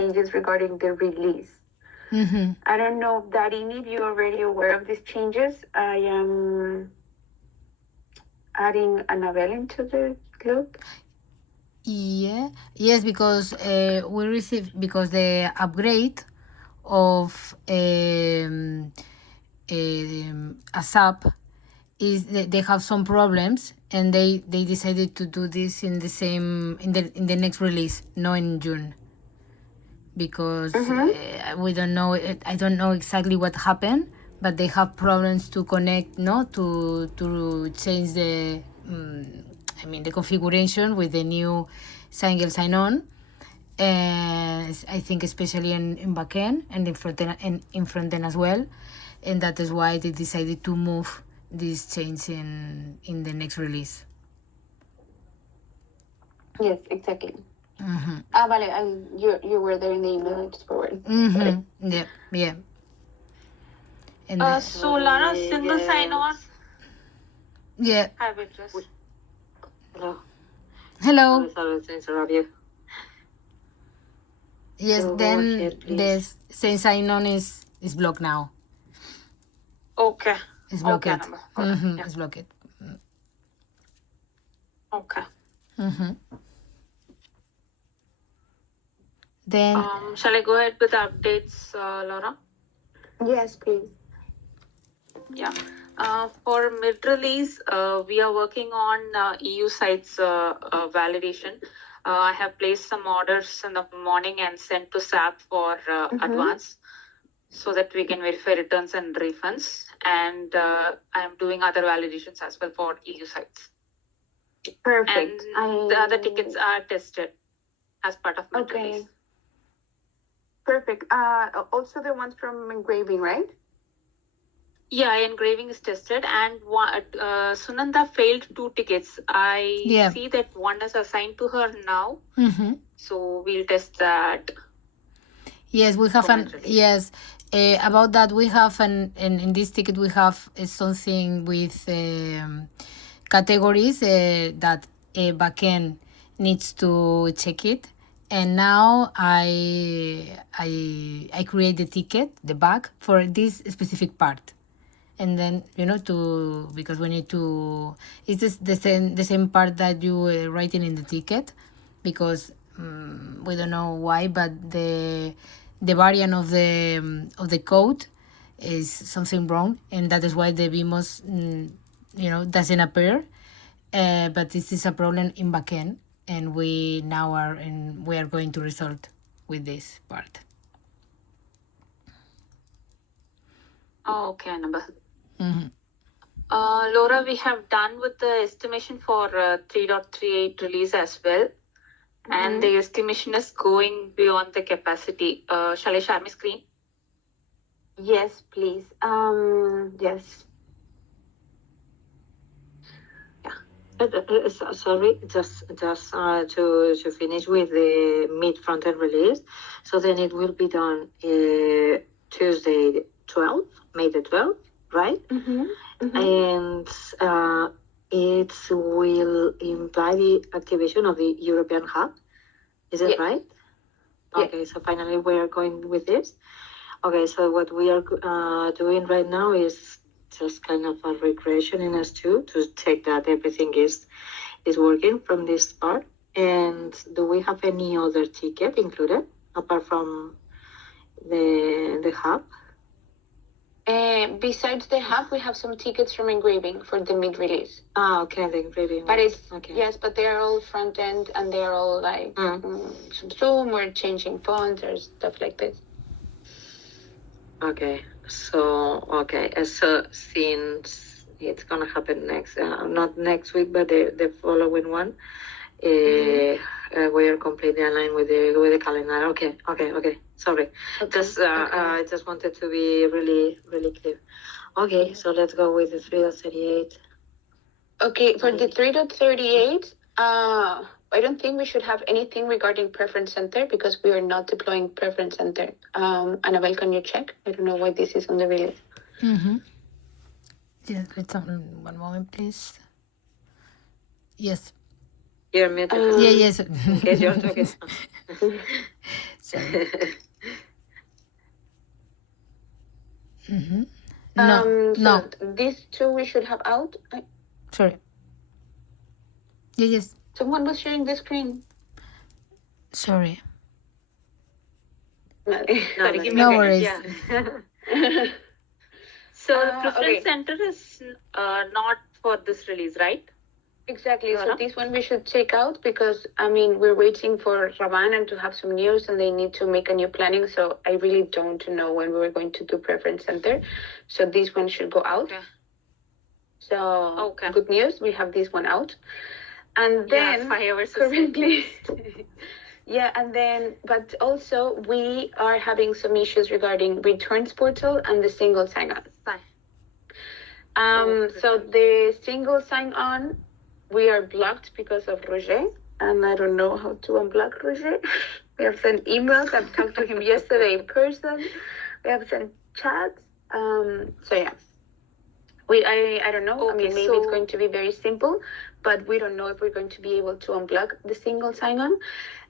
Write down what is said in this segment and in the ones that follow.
changes regarding the release. I don't know, Darini, if you're already aware of these changes. I am adding Annabelle into the group. Yes, because we received, because the upgrade of ASAP is they have some problems, and they decided to do this in the next release, not in June, because we don't know. I don't know exactly what happened, but they have problems to connect, to change the the configuration with the new single sign-on. I think especially in backend and in front end as well, and that is why they decided to move this change in the next release. Yes, exactly. Vale, you were there in the email. I just forwarded. Yeah. And so Lara, single sign-on. Yeah. Hi, Beatrice. Hello. Sorry to interrupt you. Yes, So then ahead, the same sign-on is blocked now. Okay. It's blocked. Okay, yeah. It's blocked. Okay. Then shall I go ahead with the updates, Laura? Yes, please. Yeah. For mid-release, we are working on EU sites validation. I have placed some orders in the morning and sent to SAP for advance, so that we can verify returns and refunds. And I'm doing other validations as well for EU sites. Perfect. And the other tickets are tested as part of mid-release. Okay. Perfect. Also the ones from engraving, right? Yeah, engraving is tested, and Sunanda failed 2 tickets. I see that one is assigned to her now, so we'll test that. Yes, we have about that we have in this ticket we have something with categories that backend needs to check it, and now I create the ticket, the bug for this specific part. And then because we need to, it's just the same part that you were writing in the ticket, because we don't know why, but the variant of the code is something wrong, and that is why the BIMOS doesn't appear. But this is a problem in backend, and we are going to resolve with this part. Okay, Annabelle. Laura, we have done with the estimation for 3.38 release as well. And the estimation is going beyond the capacity. Shall I share my screen? Yes, please. Yes. Sorry, just to finish with the mid front-end release. So then it will be done Tuesday 12th, May the 12th, right? And it will imply the activation of the European hub. Is it right? Okay, so finally we are going with this. Okay, so what we are doing right now is just kind of a regression in S2 to check that everything is working from this part. And do we have any other ticket included apart from the hub? Besides the hub, we have some tickets from engraving for the mid-release. Okay, the engraving. But yes, but they're all front end, and they're all like some Zoom or changing fonts or stuff like this. Okay, so since it's gonna happen not next week, but the following one, we are completely aligned with the calendar. Okay. Sorry, I just wanted to be really, really clear. Okay, so let's go with the 3.38. Okay, for the 3.38, I don't think we should have anything regarding Preference Center because we are not deploying Preference Center. Annabelle, can you check? I don't know why this is on the release. Yes, one moment, please. Yes. You're muted. Yeah, yes. In case you're talking. Sorry. No, So no, these two we should have out. sorry. Yes, Someone was sharing the screen. sorry. Sorry, give me No a minute. worries. Yeah. So preference Okay. center is not for this release, right? Exactly. So Laura? this one we should take out because we're waiting for Ravan to have some news and they need to make a new planning. So I really don't know when we're going to do preference center. So this one should go out. Okay. So Okay. good news, we have this one out. And then Yeah, 5 hours is currently yeah, and then but also we are having some issues regarding returns portal and the single sign-on. fine. So the single sign-on, we are blocked because of Roger, and I don't know how to unblock Roger. We have sent emails. I've talked to him yesterday in person. We have sent chats. So yeah, I don't know. Okay, Maybe it's so- going to be very simple, but we don't know if we're going to be able to unblock the single sign-on.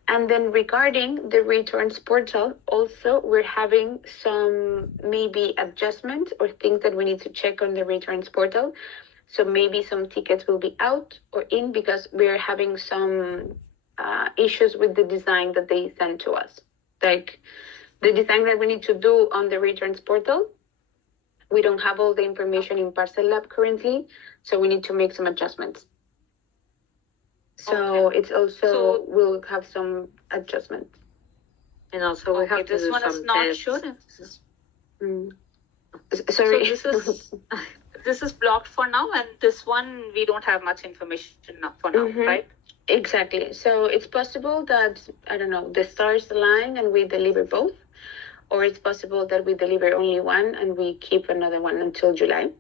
And then regarding the returns portal, also we're having some maybe adjustment or things that we need to check on the returns portal. So maybe some tickets will be out or in because we're having some issues with the design that they sent to us. Like the design that we need to do on the returns portal, we don't have all the information in Parcel Lab currently, so we need to make some adjustments. So Okay. it's also So- we'll have some adjustments. And also we Okay, have to this do one some is not tests. sure. Sorry. So this is blocked for now, and this one we don't have much information for now, Mhm. right? Exactly. So it's possible that, I don't know, the stars align and we deliver both, or it's possible that we deliver only one and we keep another one until July.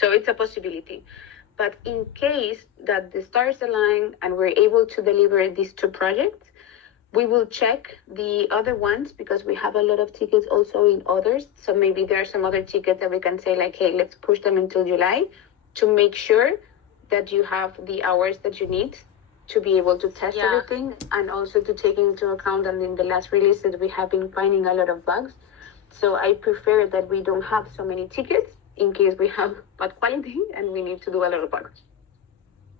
So it's a possibility. But in case that the stars align and we're able to deliver these two projects, we will check the other ones because we have a lot of tickets also in others. So maybe there are some other tickets that we can say like, hey, let's push them until July to make sure that you have the hours that you need to be able to test Yeah. everything and also to take into account that in the last releases we have been finding a lot of bugs. So I prefer that we don't have so many tickets in case we have bad quality and we need to do a lot of bugs.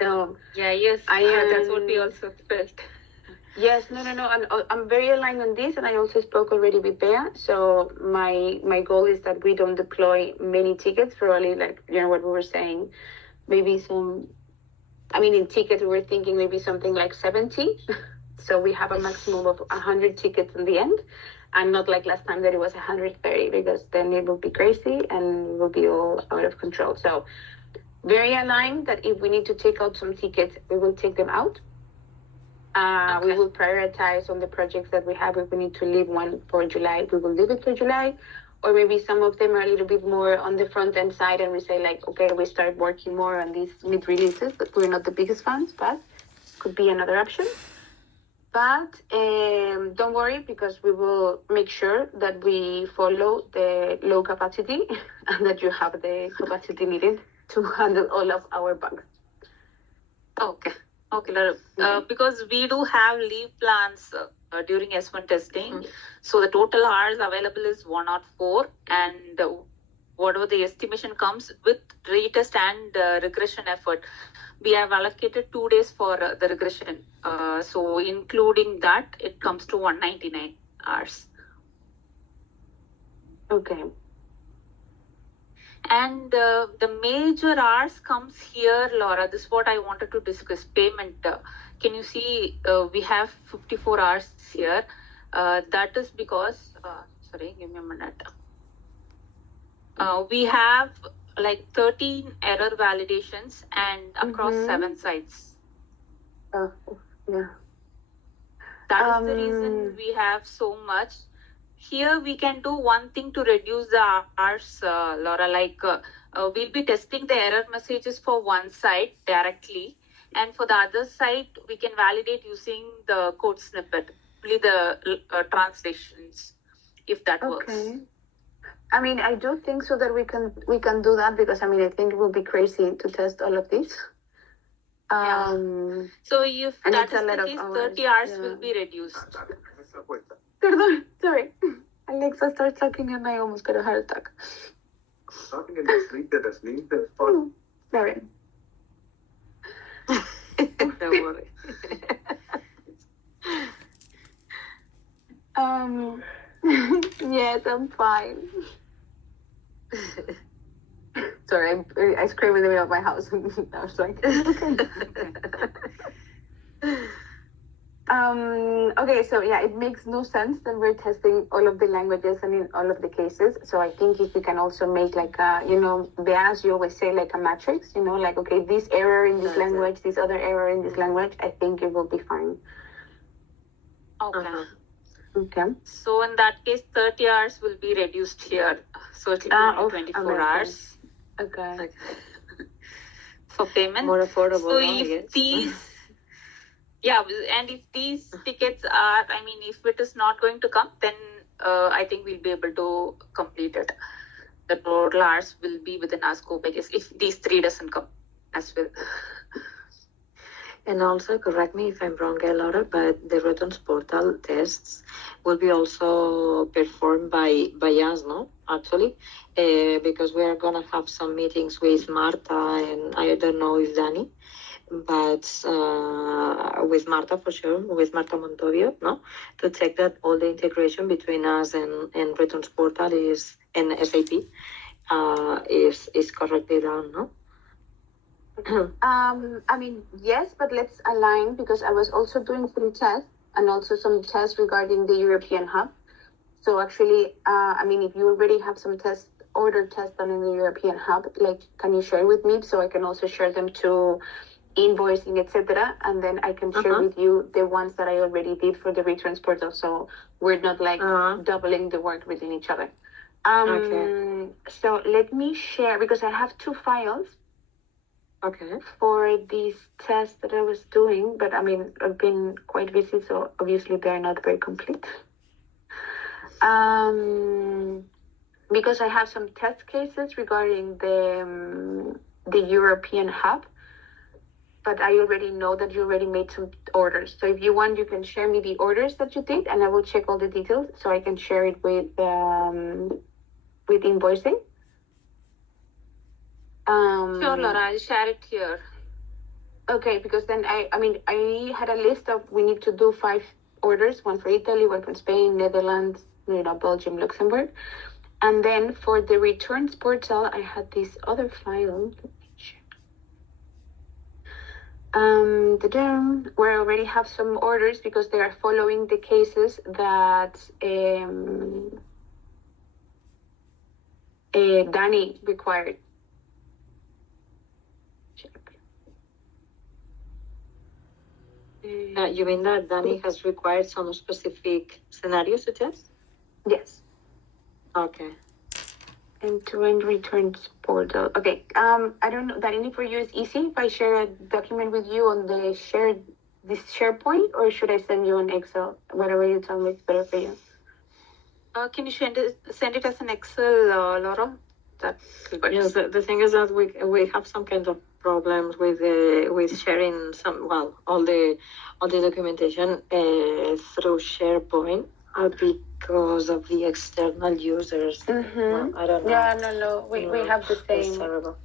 So Yeah, yes, that's what we also felt. yes, no, and I'm very aligned on this, and I also spoke already with Bea. So my goal is that we don't deploy many tickets. Probably like what we were saying, maybe some. In tickets we were thinking maybe something like 70. So we have a maximum of 100 tickets in the end, and not like last time that it was 130 because then it will be crazy and it will be all out of control. So very aligned that if we need to take out some tickets, we will take them out. We Okay. will prioritize on the projects that we have. If we need to leave one for July, we will leave it for July. Or maybe some of them are a little bit more on the front end side and we say like, okay, we start working more on these mid releases, but we're not the biggest fans, but could be another option. But don't worry because we will make sure that we follow the low capacity and that you have the capacity needed to handle all of our bugs. Okay, Laura. Because we do have leave plans during S1 testing. So the total hours available is 104, and whatever the estimation comes with retest and regression effort, we have allocated 2 days for the regression. So including that, it comes to 199 hours. Okay. And the major hours comes here, Laura. This is what I wanted to discuss. Payment. Can you see we have 54 hours here? That is because, sorry, give me a minute. We have like 13 error validations and across 7 sites. Yeah. That is the reason we have so much. Here we can do one thing to reduce the hours, Laura. Like we'll be testing the error messages for one site directly, and for the other site we can validate using the code snippet, only the translations, if that works. Okay. I do think so that we can do that because I think it will be crazy to test all of this. So if And that it's a is lot the of case, hours, 30 hours yeah. will be reduced. Perdón, sorry. Alexa starts talking and I almost got a heart attack. Sorry. Don't worry. Yes, I'm fine. Sorry, I screamed in the middle of my house. I was like, okay, so yeah, it makes no sense that we're testing all of the languages and in all of the cases. So I think if we can also make like a, as you always say, like a matrix, like, okay, this error in this language, this other error in this language, I think it will be fine. Okay. Okay. So in that case, 30 hours will be reduced here. So it will be 24 amazing. hours Okay. for payment. More affordable, So I if guess. these, yeah, and if these tickets are, if it is not going to come, then I think we'll be able to complete it. The total hours will be within our scope, I guess, if these 3 doesn't come as well. And also, correct me if I'm wrong, Laura, but the returns portal tests will be also performed by us, no? Actually, because we are gonna have some meetings with Marta and I don't know if Danny, but with Marta for sure, with Marta Montovio, no, to check that all the integration between us and returns portal is and SAP is correctly done, no? Yes, but let's align because I was also doing some tests and also some tests regarding the European hub. So actually, if you already have some order tests done in the European hub, like, can you share with me so I can also share them to invoicing, etc. And then I can share with you the ones that I already did for the returns portal. So we're not like doubling the work within each other. Okay. So let me share because I have 2 files. Okay. For these tests that I was doing, but I've been quite busy, so obviously they're not very complete. Because I have some test cases regarding the European hub, but I already know that you already made some orders. So if you want, you can share me the orders that you did, and I will check all the details so I can share it with invoicing. Sure, Laura, I'll share it here. Okay, because then I had a list of, we need to do 5 orders, 1 for Italy, 1 for Spain, Netherlands, Belgium, Luxembourg. And then for the returns portal, I had this other file. Where I already have some orders because they are following the cases that Danny required. You mean that Danny has required some specific scenarios to test? Yes. Okay. End-to-end returns portal. Okay. I don't know. Danny, for you is easy if I share a document with you on the SharePoint, or should I send you an Excel? Whatever you tell me is better for you. Can you send it as an Excel, Laura? Yes, the thing is that we have some kind of problems with sharing all the documentation through SharePoint because of the external users. Well, I don't know. Yeah, no, we have the same. It's terrible.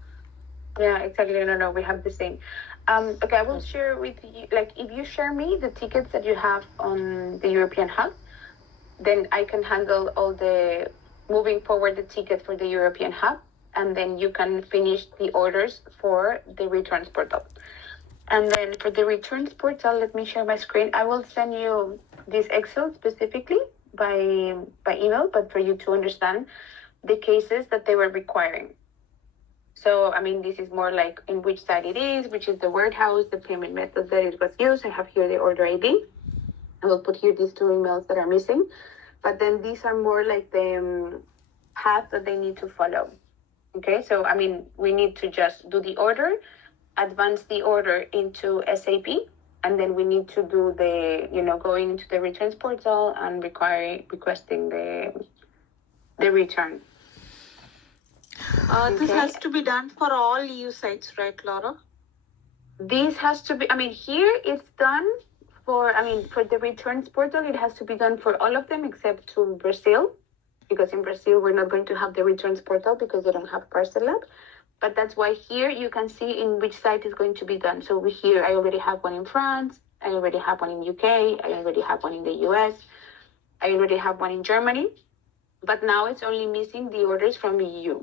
Yeah, exactly. No, we have the same. Okay, I will share with you. Like, if you share me the tickets that you have on the European hub, then I can handle all the moving forward the ticket for the European hub, and then you can finish the orders for the returns portal. And then for the returns portal, let me share my screen. I will send you this Excel specifically by email, but for you to understand the cases that they were requiring. So, this is more like in which side it is, which is the warehouse, the payment method that it was used. I have here the order ID. I will put here these 2 emails that are missing. But then these are more like the path that they need to follow. Okay, so we need to just do the order, advance the order into SAP, and then we need to do the, going into the returns portal and requesting the return. This has to be done for all EU sites, right, Laura? This has to be, I mean, here it's done for, I mean, for the returns portal, it has to be done for all of them except to Brazil, because in Brazil, we're not going to have the returns portal because they don't have Parcel Lab. But that's why here you can see in which site is going to be done. So here, I already have one in France, I already have one in UK, I already have one in the US, I already have one in Germany, but now it's only missing the orders from EU.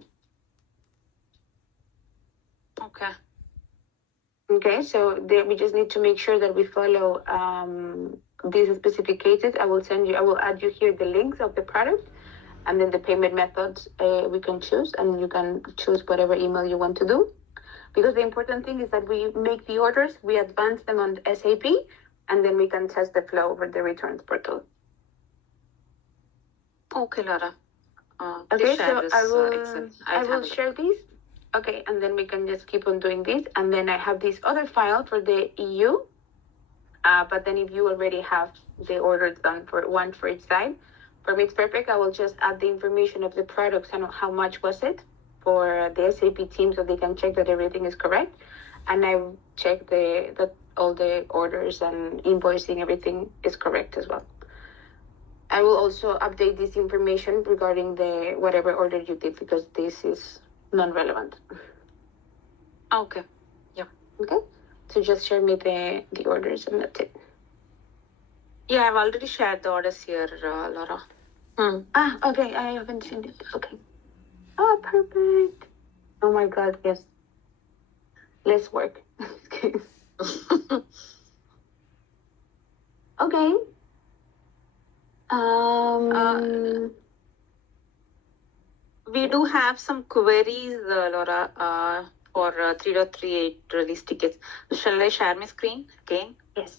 Okay. Okay, so we just need to make sure that we follow these specifications. I will add you here the links of the product, and then the payment methods we can choose, and you can choose whatever email you want to do. Because the important thing is that we make the orders, we advance them on SAP, and then we can test the flow over the returns portal. Okay, Laura. Okay, Please share so this, I I'll will have a look. share these. Okay, and then we can just keep on doing this. And then I have this other file for the EU. But then if you already have the orders done for one for each side, for me it's perfect. I will just add the information of the products and how much was it for the SAP team so they can check that everything is correct. And I check that all the orders and invoicing, everything is correct as well. I will also update this information regarding the whatever order you did because this is non-relevant. Okay. Yeah. Okay, so just share me the orders and that's it. Yeah, I've already shared the orders here, Laura. Okay, I haven't seen it. Okay. Oh, perfect. Oh my God, yes. Less work. Okay. We do have some queries, Laura, for 3.38 release tickets. Shall I share my screen again? Yes.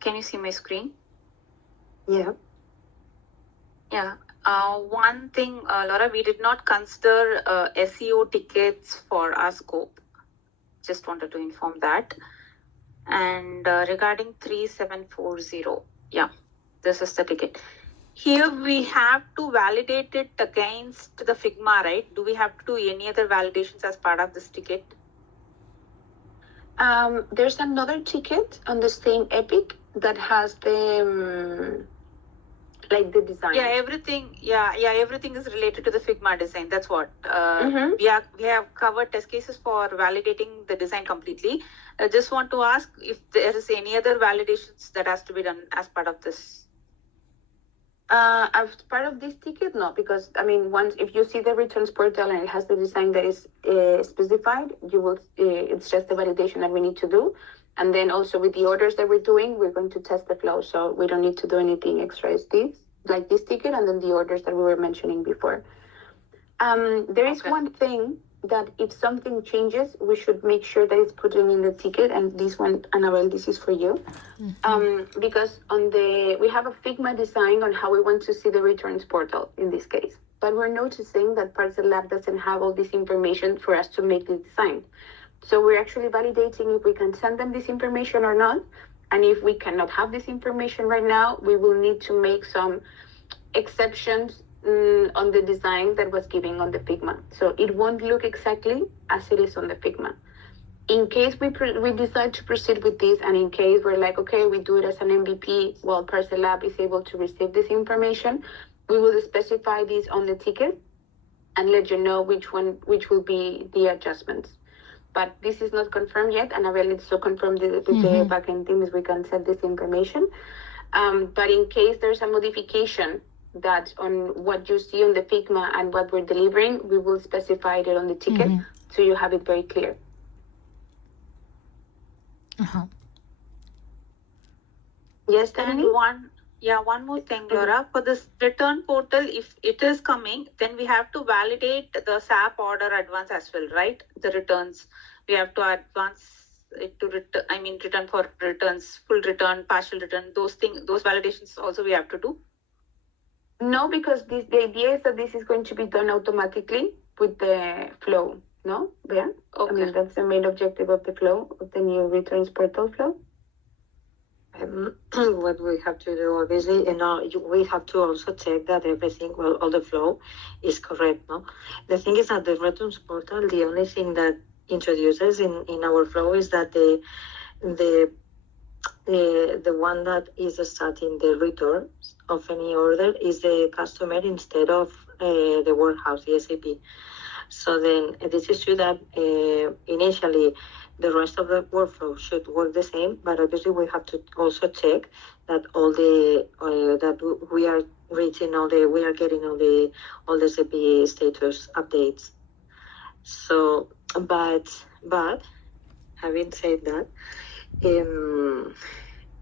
Can you see my screen? Yeah. Yeah. One thing, Laura, we did not consider SEO tickets for our scope. Just wanted to inform that. And regarding 3740, yeah, this is the ticket. Here we have to validate it against the Figma, right? Do we have to do any other validations as part of this ticket? There's another ticket on the same Epic that has the like the design. Yeah, everything is related to the Figma design. That's what we have covered test cases for validating the design completely. I just want to ask if there is any other validations that has to be done as part of this. As part of this ticket, no, because I mean, once if you see the returns portal and it has the design that is specified, you will. It's just the validation that we need to do, and then also with the orders that we're doing, we're going to test the flow, so we don't need to do anything extra. It's this, like this ticket, and then the orders that we were mentioning before. There is one thing that if something changes, we should make sure that it's put in the ticket. And this one, Annabelle, this is for you. Because we have a Figma design on how we want to see the returns portal in this case. But we're noticing that Parcel Lab doesn't have all this information for us to make the design. So we're actually validating if we can send them this information or not. And if we cannot have this information right now, we will need to make some exceptions on the design that was given on the Figma. So it won't look exactly as it is on the Figma. In case we decide to proceed with this, and in case we're like, okay, we do it as an MVP, while Parcel Lab is able to receive this information, we will specify this on the ticket and let you know which will be the adjustments. But this is not confirmed yet. Annabelle needs to confirm with the backend team if we can set this information. But in case there's a modification that on what you see on the Figma and what we're delivering, we will specify it on the ticket so you have it very clear. Yes, and one more thing, Laura. For this return portal, if it is coming, then we have to validate the SAP order advance as well, right? The returns, we have to advance it to return for returns, full return, partial return, those validations also we have to do. No, because the idea is that this is going to be done automatically. with the flow, no? Yeah? I mean, Okay. that's the main objective of the flow, of the new returns portal flow. What we have to do, obviously, we have to also check that everything, well, all the flow is correct, no? The thing is that the returns portal, the only thing that introduces in our flow is that the one that is starting the returns of any order is the customer instead of the warehouse, the SAP. So then this is true that initially the rest of the workflow should work the same, but obviously we have to also check that all the that we are getting all the SAP status updates. So, but having said that,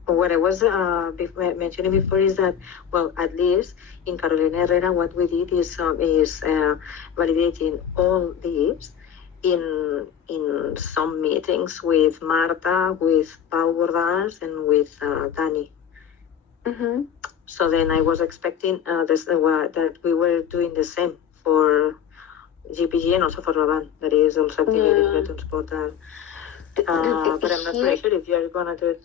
what I was mentioning before is that, well, at least in Carolina Herrera, what we did is validating all these in some meetings with Marta, with Pau Bordas, and with Dani. Mm-hmm. So then I was expecting that we were doing the same for GPG and also for Raban, that is also activating returns portal. But I'm not very sure if you're gonna do it.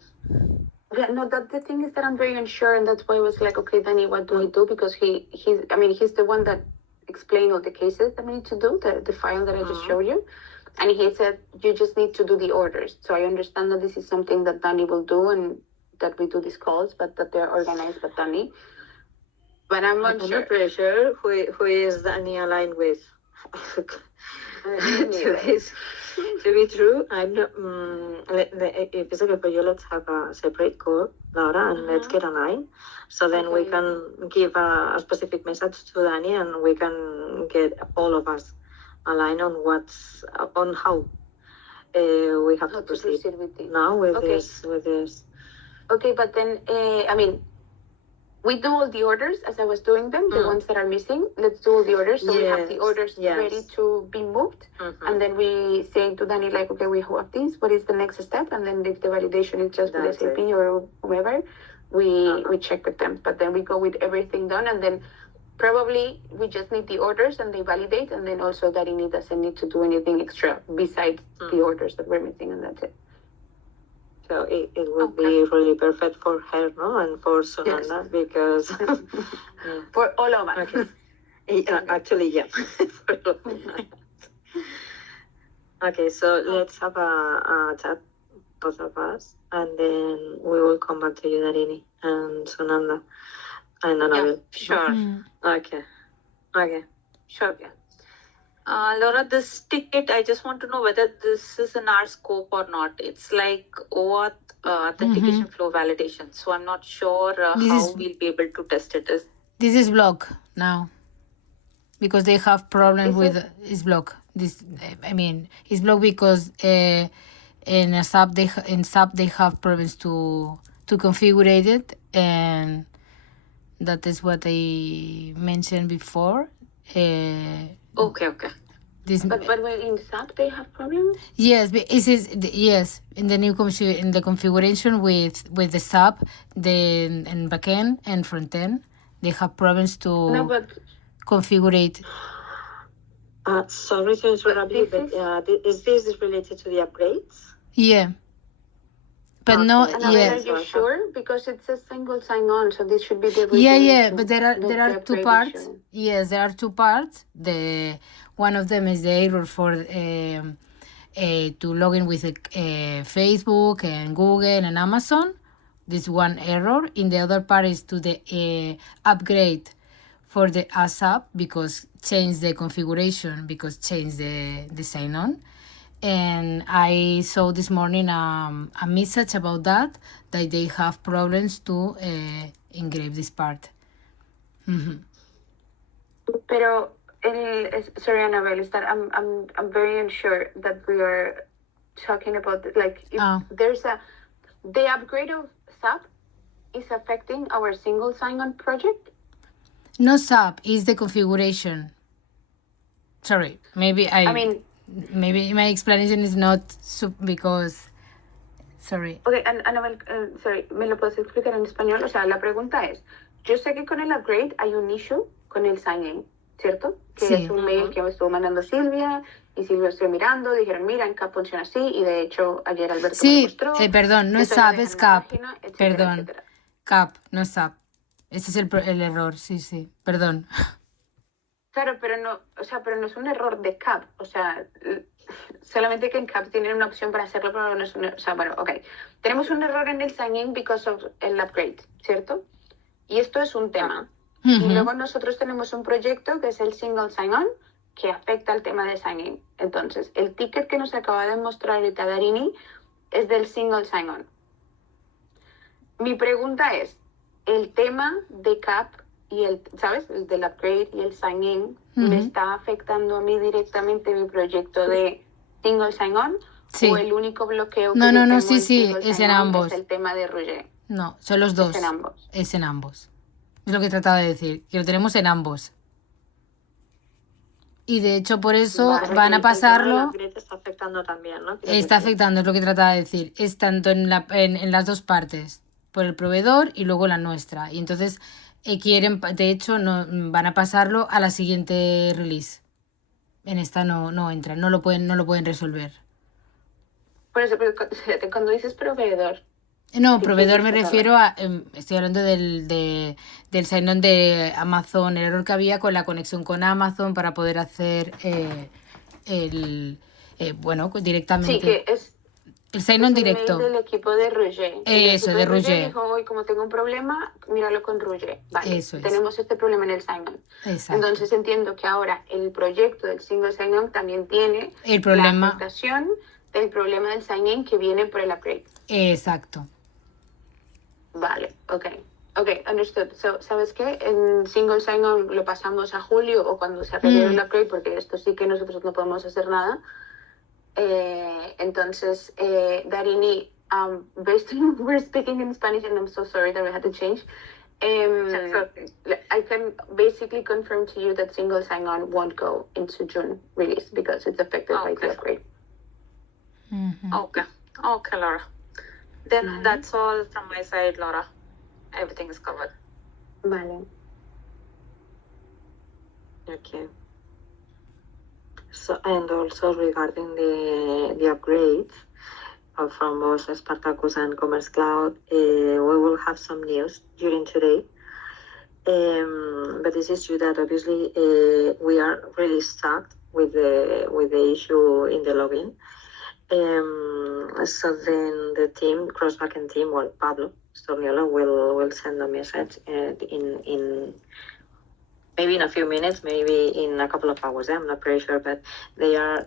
Yeah, no, that the thing is that I'm very unsure, and that's why I was like, okay, Danny, what do we do? Because he's the one that explained all the cases that we need to do, the file that I just showed you. And he said, you just need to do the orders. So I understand that this is something that Danny will do and that we do these calls, but that they're organized by Danny. But I'm I'm unsure. not very sure who is Danny aligned with. To be true, I'm not. If it's okay for you, let's have a separate call, Laura, and let's get aligned. So then we can give a specific message to Danny, and we can get all of us aligned on how we have How to proceed with this. now with Okay. this. Okay, but then, I mean, we do all the orders as I was doing them, the ones that are missing. Let's do all the orders. So we have the Yes, orders yes. ready to be moved. And then we say to Danny, like, okay, we have this. What is the next step? And then if the validation is just with That's SAP it. or whoever, we check with them. But then we go with everything done. And then probably we just need the orders and they validate. And then also Danny doesn't need to do anything extra besides the orders that we're missing. And that's it. So it would be really perfect for her, no, and for Sunanda, Yes. because For all of us. Okay. Actually, yeah. For all of us. Okay, so let's have a chat, both of us, and then we will come back to you, Narini, and Sunanda, and Annabelle. Sure. Okay. Sure. Yeah. Laura, this ticket, I just want to know whether this is in our scope or not. It's like OAuth authentication flow validation. So I'm not sure how we'll be able to test it. This is blocked now because they have problems with it's blocked. It's blocked because in SAP they have problems to configure it, and that is what I mentioned before. Okay. But when in SAP they have problems? Yes, but yes in the new in the configuration with the SAP, in backend and frontend, they have problems to configure it. Sorry to interrupt you, but is this related to the upgrades? Yeah. But And yes. are you sure? Because it says single sign-on, so this should be the Yeah. But there are two parts. Issue. Yes, there are two parts. One of them is the error for to log in with Facebook and Google and Amazon. This one error. In the other part is to the upgrade for the ASAP because change the configuration because change the sign-on. And I saw this morning a message about that they have problems to engrave this part. Pero sorry, Annabelle, is that I'm very unsure that we are talking about like if there's the upgrade of SAP is affecting our single sign-on project. No SAP is the configuration. Sorry, maybe maybe my explanation is not because... Sorry. Okay, Annabelle, sorry, ¿me lo puedes explicar en español? O sea, la pregunta es, yo sé que con el upgrade hay un issue con el sign-in, ¿cierto? Que Sí. es un mail que me estuvo mandando Silvia, y Silvia estuvo mirando, dijeron, mira, en CAP funciona así, y de hecho ayer Alberto me lo Sí, mostró. perdón, no es esto lo SAP, dejan es en la CAP. página, etcétera, Perdón, etcétera. CAP, no es SAP. Ese es el error, sí, perdón. Claro, pero no, o sea, pero no es un error de CAP, o sea, solamente que en CAP tienen una opción para hacerlo, pero no es un, o sea, bueno, ok. Tenemos un error en el sign-in because of el upgrade, ¿cierto? Y esto es un tema. Y Ujú. luego nosotros tenemos un proyecto que es el single sign-on, que afecta al tema de sign-in. Entonces, el ticket que nos acaba de mostrar ahorita Darini es del single sign-on. Mi pregunta es, el tema de CAP y el, ¿sabes? El del upgrade y el sign-in me está afectando a mí directamente mi proyecto de single sign-on, Sí. o el único bloqueo que No, yo no, tengo sí, en sí, single es en sign-on ambos. es el tema de Roger. No, son los dos. Es en ambos. Es en ambos. Es lo que trataba de decir, que lo tenemos en ambos. Y de hecho por eso Vale, van a el tema pasarlo. del upgrade está afectando también, ¿no? Quiero Está decir. afectando, es lo que trataba de decir. Es tanto en las dos partes, por el proveedor y luego la nuestra. Y entonces quieren, de hecho, no, van a pasarlo a la siguiente release. En esta no entran, no lo pueden resolver. Por eso, pero cuando dices proveedor, No, ¿de proveedor quién me estás refiero a, estoy hablando del sign-on de Amazon, el error que había con la conexión con Amazon para poder hacer bueno, directamente. Sí, que es el sign-on el directo. mail del equipo de Roger. El Eso, equipo de Roger Roger. dijo, hoy como tengo un problema, míralo con Roger. Vale, Eso es. tenemos este problema en el sign-on. Exacto. Entonces entiendo que ahora el proyecto del single sign-on también tiene El problema. la afectación del problema del sign-in que viene por el upgrade. Exacto. Vale, ok, understood. So, ¿sabes qué? En single sign-on lo pasamos a julio o cuando se arregle el upgrade, porque esto sí que nosotros no podemos hacer nada. Entonces, Darini, we're speaking in Spanish and I'm so sorry that we had to change. I can basically confirm to you that single sign-on won't go into June release because it's affected by the upgrade. Okay, Laura. Then that's all from my side, Laura. Everything is covered. Vale. Okay. So, and also regarding the upgrades from both Spartacus and Commerce Cloud, we will have some news during today. But this is true that obviously we are really stuck with the issue in the login. So then the team, cross backend team, well, Pablo Storniolo will send a message in maybe in a few minutes, maybe in a couple of hours. I'm not pretty sure, but they are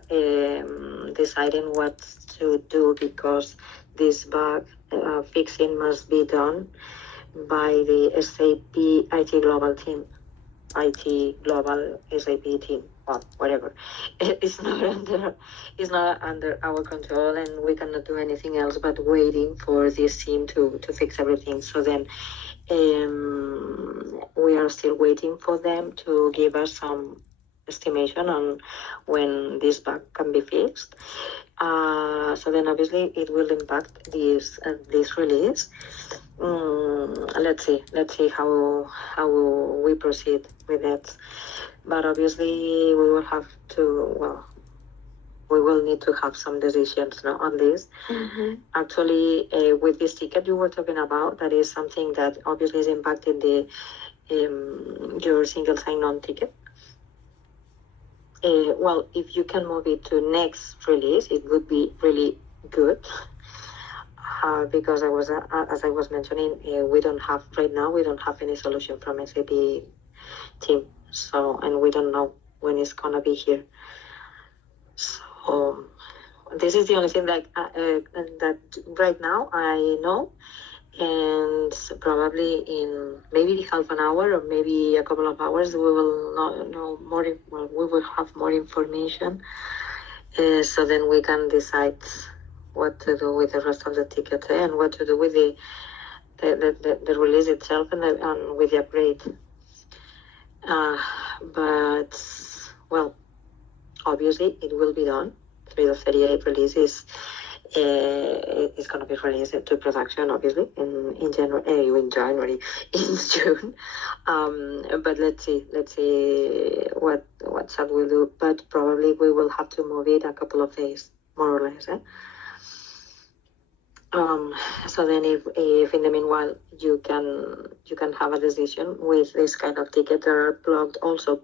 deciding what to do because this bug fixing must be done by the SAP IT Global team, IT Global SAP team, well, whatever. It's not under our control, and we cannot do anything else but waiting for this team to fix everything. So then we are still waiting for them to give us some estimation on when this bug can be fixed. So then obviously it will impact this release. Let's see how we proceed with it. But obviously we will have to, well, we will need to have some decisions now on this. Mm-hmm. Actually, with this ticket you were talking about, that is something that obviously is impacting your single sign-on ticket. Well, if you can move it to next release, it would be really good. Because as I was mentioning, we don't have any solution from SAP team. So, and we don't know when it's gonna be here. So, this is the only thing that right now I know, and probably in maybe half an hour or maybe a couple of hours we will know more. Well, we will have more information, so then we can decide what to do with the rest of the ticket and what to do with the release itself and with the upgrade. But well, obviously it will be done. 3.38 release is It's going to be released to production, obviously, in January, in June. But let's see what Sad will do. But probably we will have to move it a couple of days, more or less. So then, if in the meanwhile you can have a decision with this kind of tickets that are blocked also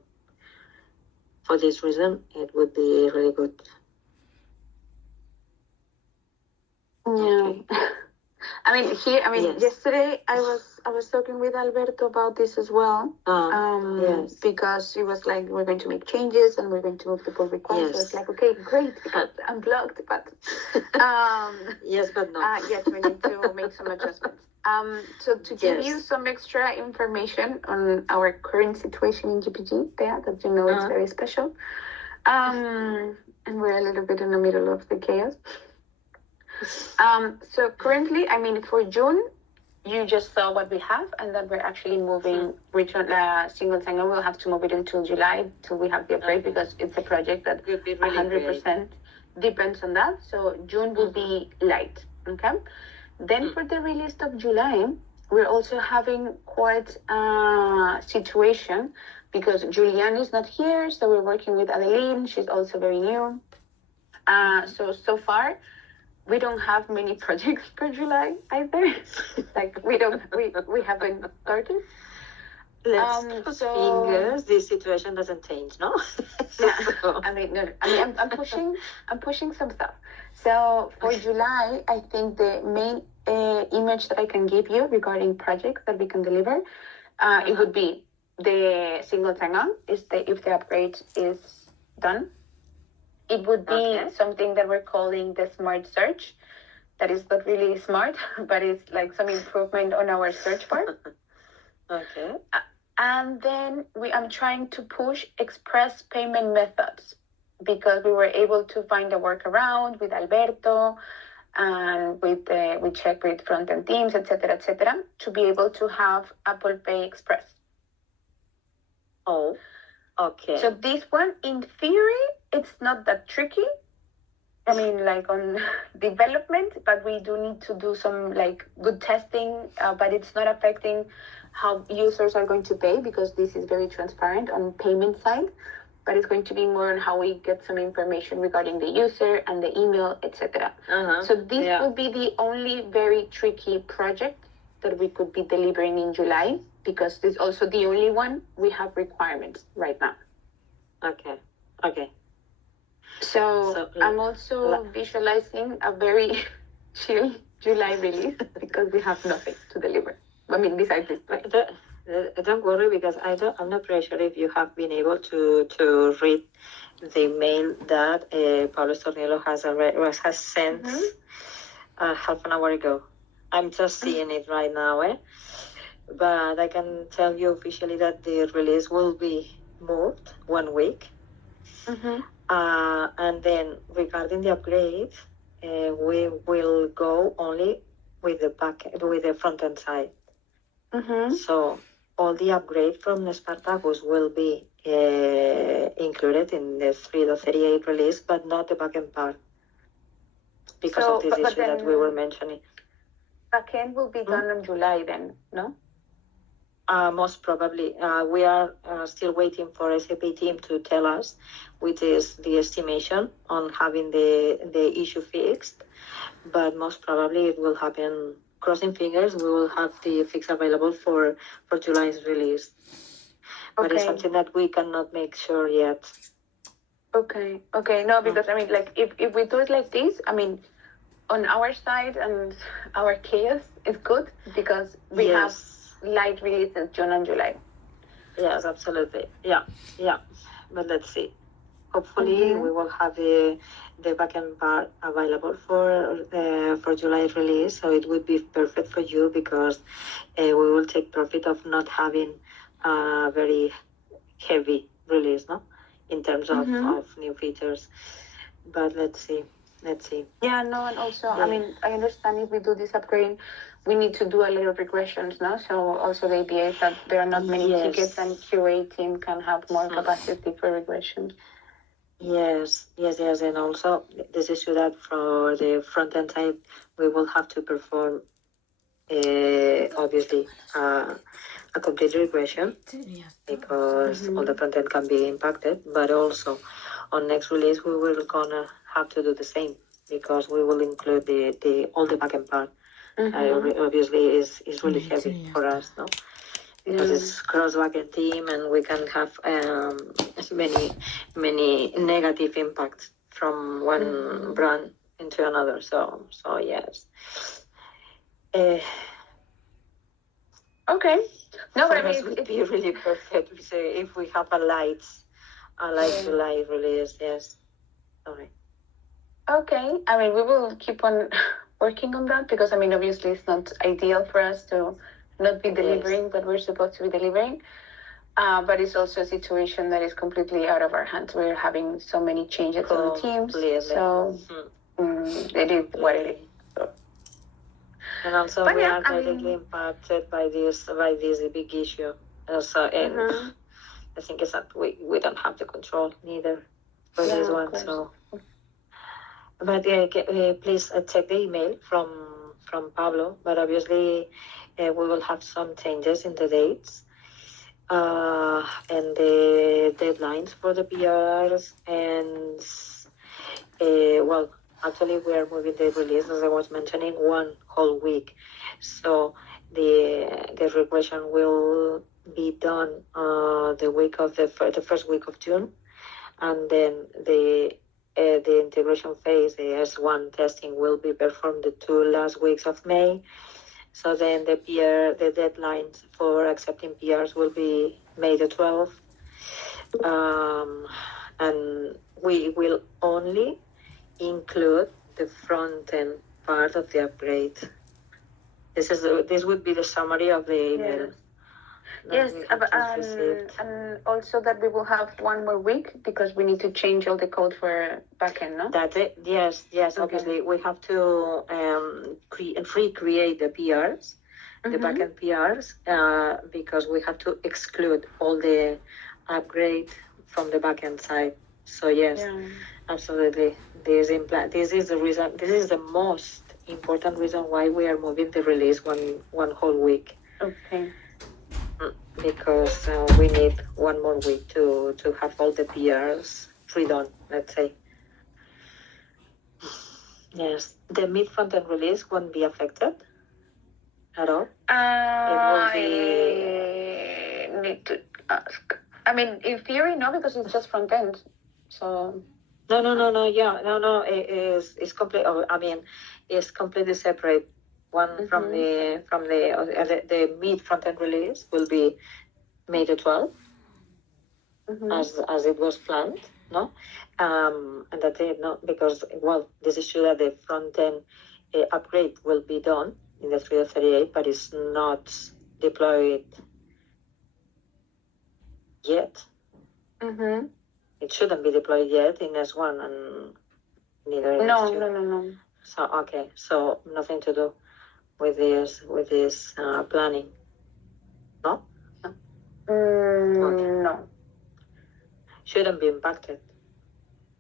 for this reason, it would be really good. Yeah. Yes. Yesterday I was talking with Alberto about this as well. Yes. Because he was like, we're going to make changes and we're going to move the pull request. Yes. So it's like, okay, great, because I'm blocked, but Yes, but no. yes, we need to make some adjustments. So to give you Yes. some extra information on our current situation in GPG, yeah, that you know it's very special. And we're a little bit in the middle of the chaos. So currently, for June, you just saw what we have, and that we're actually moving single sign-on. We'll have to move it until July till we have the upgrade because it's a project that Would be really 100% depends on that. So June will be light. Okay. Then for the release of July, we're also having quite a situation because Julian is not here, so we're working with Adeline. She's also very new. So far, we don't have many projects for July either. Like we haven't started. Let's cross so- fingers. This situation doesn't change, no? So- I'm pushing some stuff. So for July, I think the main image that I can give you regarding projects that we can deliver, it would be the single sign-on if the upgrade is done. It would be Okay. something that we're calling the smart search. That is not really smart, but it's like some improvement on our search bar. Okay. And then I'm trying to push express payment methods because we were able to find a workaround with Alberto and we checked with front-end teams, etc., to be able to have Apple Pay Express. Oh, okay. So this one, in theory, it's not that tricky. Like on development, but we do need to do some good testing, but it's not affecting how users are going to pay because this is very transparent on payment side, but it's going to be more on how we get some information regarding the user and the email, etc. So this will be the only very tricky project that we could be delivering in July because this is also the only one we have requirements right now. Okay. So I'm also visualizing a very chill July release because we have nothing to deliver. Besides this. Don't worry because I'm not pretty sure if you have been able to read the mail that Pablo Storniolo has sent half an hour ago. I'm just seeing it right now, but I can tell you officially that the release will be moved 1 week. And then regarding the upgrade, we will go only with the front end side. So all the upgrade from the Spartacus will be included in the 3.38 release, but not the backend part because of this issue that we were mentioning. Backend will be done in July then, no? Most probably. We are still waiting for SAP team to tell us which is the estimation on having the issue fixed, but most probably it will happen. Crossing fingers, we will have the fix available for July's release. But it's something that we cannot make sure yet. Okay. No, because if we do it like this, on our side and our chaos is good because we have light releases June and July. Yes, absolutely. Yeah. But let's see. Hopefully, we will have the backend part available for July release. So it would be perfect for you because we will take profit of not having a very heavy release, no, in terms of new features. But let's see. Yeah, no, and also, I understand if we do this upgrade, we need to do a lot of regressions, no? So also the idea is that there are not many tickets and QA team can have more capacity for regression. Yes, and also this is true that for the front end side, we will have to perform obviously a complete regression because all the front end can be impacted, but also on next release we will gonna have to do the same because we will include the all the backend part. Obviously is really heavy for us, no? Because it's cross backend team and we can have many negative impacts from one brand into another. So yes. Okay. No, but I For us mean, would be really perfect. We say if we have a light to light release, yes. Sorry. okay. I mean, we will keep on working on that because I mean, obviously, it's not ideal for us to not be delivering what we're supposed to be delivering. But it's also a situation that is completely out of our hands. We're having so many changes on the teams, so it is what it is. So. And also, But we yeah, are directly impacted by this big issue. Also, and I think it's that we don't have the control neither for this one. So, but please check the email from Pablo. But obviously, we will have some changes in the dates. And the deadlines for the PRs and well, actually we are moving the release, as I was mentioning, one whole week. So the regression will be done the week of the first week of June, and then the integration phase, the S1 testing, will be performed the 2 last weeks of May. So then the deadlines for accepting PRs will be May the 12th. And we will only include the front end part of the upgrade. This would be the summary of the email. Yes, and also that we will have one more week because we need to change all the code for backend, no? That's it. Yes. Okay. Obviously, we have to recreate the PRs, the backend PRs, because we have to exclude all the upgrade from the backend side. So yes, absolutely. This is the reason. This is the most important reason why we are moving the release one whole week. Okay. Because we need one more week to have all the PRs redone, let's say. Yes, the mid front-end release won't be affected at all. I need to ask. I mean, in theory, no, because it's just front-end. So. No. Yeah, no. It's complete. I mean, it's completely separate. One from the mid front-end release will be May the 12th, as it was planned, no? And that's it, no? Because, well, this is true that the front-end upgrade will be done in the 3.38, but it's not deployed yet. It shouldn't be deployed yet in S1 and neither in S2. No. So, okay, so nothing to do with this planning, no? Okay. No. Shouldn't be impacted.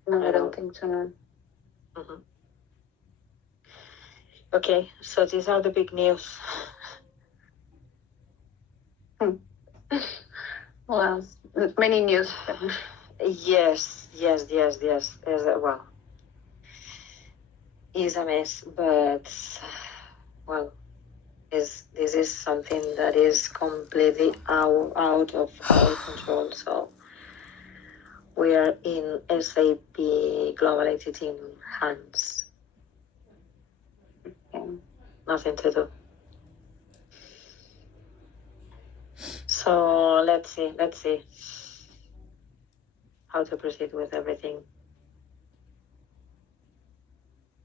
No, I don't think so, no. Okay, so these are the big news. Well, many news. Yes. Well, it's a mess, but well, this is something that is completely out of our control. So we are in SAP Global IT team hands. Nothing to do. So let's see how to proceed with everything.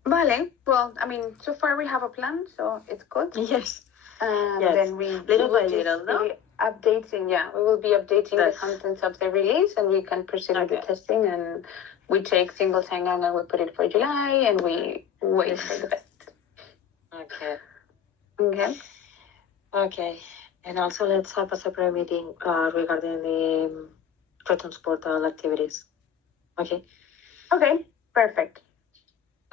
Vale. Well, I mean, so far we have a plan, so it's good. Yes. Yes. Then we little by little, no? Updating. Yeah, we will be updating the contents of the release, and we can proceed with the testing. And we take single sign-on and we put it for July, and we wait for the best. Okay. And also, let's have a separate meeting regarding the returns portal activities. Okay. Okay, perfect.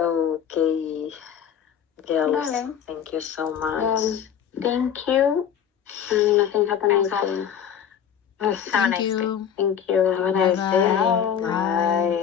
Okay, girls, Vale. thank you so much. Thank you. And I think have a nice Thanks, day. Have a Thank nice day. you. Thank you. Have a nice day. Bye-bye. Bye. Bye. Bye.